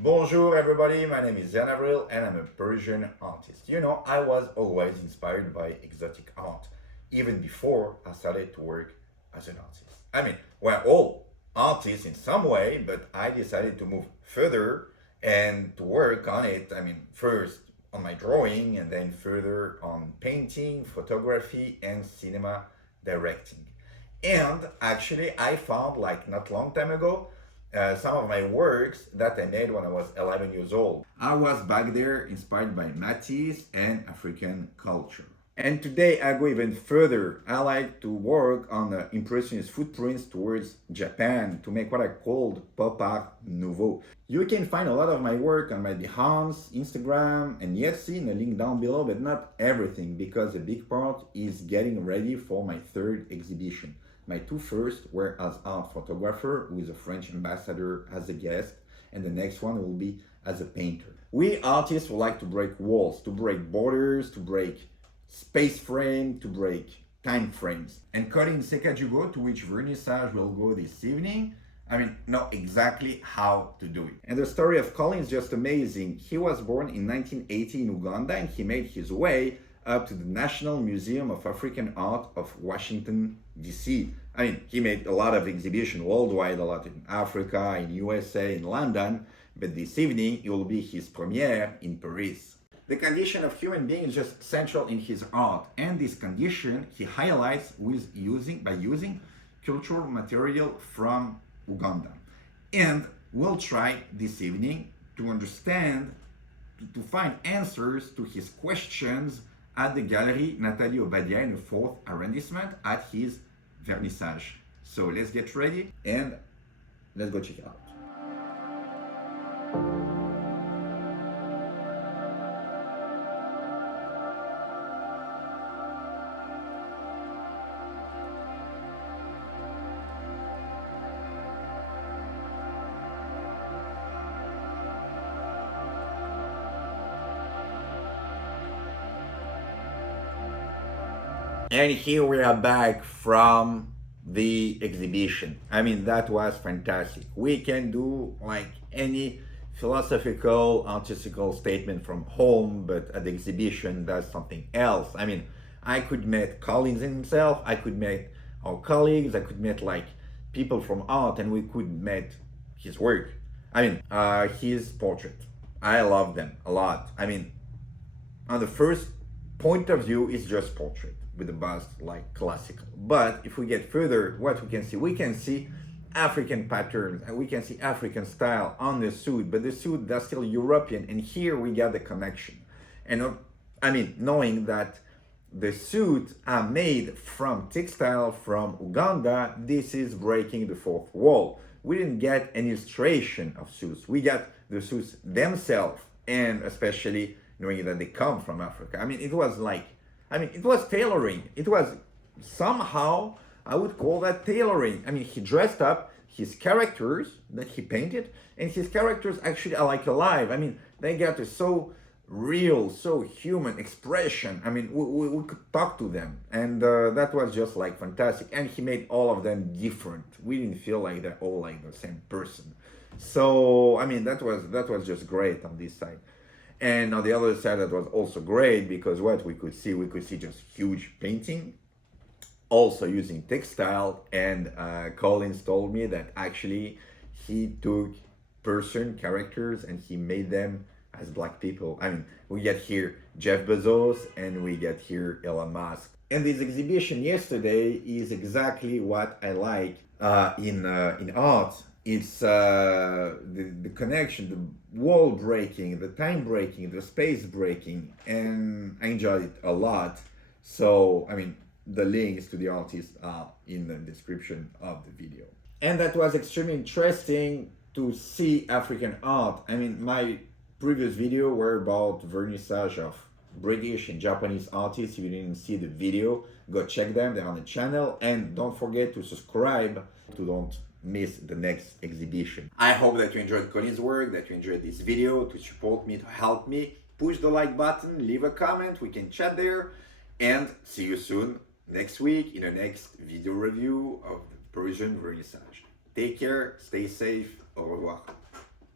Bonjour everybody, my name is Yann and I'm a Persian artist. You know, I was always inspired by exotic art, even before I started to work as an artist. I mean, we're all artists in some way, but I decided to move further and to work on it. I mean, first on my drawing and then further on painting, photography, and cinema directing. And actually, I found like not long time ago some of my works that I made when I was 11 years old. I was back there inspired by Matisse and African culture. And today I go even further. I like to work on the impressionist footprints towards Japan to make what I called pop art nouveau. You can find a lot of my work on my Behance, Instagram, and Etsy in the link down below, but not everything because a big part is getting ready for my third exhibition. My two first were as art photographer with a French ambassador as a guest, and the next one will be as a painter. We artists would like to break walls, to break borders, to break space frame, to break time frames. And Collin Sekajugo, to which vernissage will go this evening, know exactly how to do it. And the story of Collin is just amazing. He was born in 1980 in Uganda and he made his way up to the National Museum of African Art of Washington, D.C. He made a lot of exhibitions worldwide, a lot in Africa, in USA, in London, but this evening it will be his premiere in Paris. The condition of human being is just central in his art, and this condition he highlights by using cultural material from Uganda. And we'll try this evening to understand, to find answers to his questions at the gallery Nathalie Obadia in the 4th arrondissement at his vernissage. So let's get ready and let's go check it out. And here we are back from the exhibition. That was fantastic. We can do like any philosophical, artistical statement from home, but at the exhibition, that's something else. I could meet Collins himself, I could meet our colleagues, I could meet like people from art, and we could meet his work. His portrait. I love them a lot. On the first point of view, it's just portrait with the bust like classical. But if we get further, what we can see African patterns and we can see African style on the suit, but the suit that's still European, and here we got the connection. And knowing that the suits are made from textile from Uganda, this is breaking the fourth wall. We didn't get an illustration of suits. We got the suits themselves, and especially knowing that they come from Africa. It was tailoring. It was somehow, I would call that tailoring. He dressed up his characters that he painted, and his characters actually are like alive. They got a so real, so human expression. We could talk to them, and that was just like fantastic. And he made all of them different. We didn't feel like they're all like the same person. So that was just great on this side. And on the other side, that was also great because what we could see just huge painting, also using textile. And Collins told me that actually he took person characters and he made them as black people. We get here Jeff Bezos and we get here Elon Musk. And this exhibition yesterday is exactly what I like in art. It's the connection, the wall breaking, the time breaking, the space breaking, and I enjoyed it a lot. So, the links to the artists are in the description of the video. And that was extremely interesting to see African art. My previous video were about vernissage of British and Japanese artists. If you didn't see the video, go check them, they're on the channel. And don't forget to subscribe to don't miss the next exhibition. I hope that you enjoyed Colin's work, that you enjoyed this video. To support me, to help me, push the like button, leave a comment, we can chat there, and see you soon next week in the next video review of the Persian vernissage. Take care, stay safe, au revoir.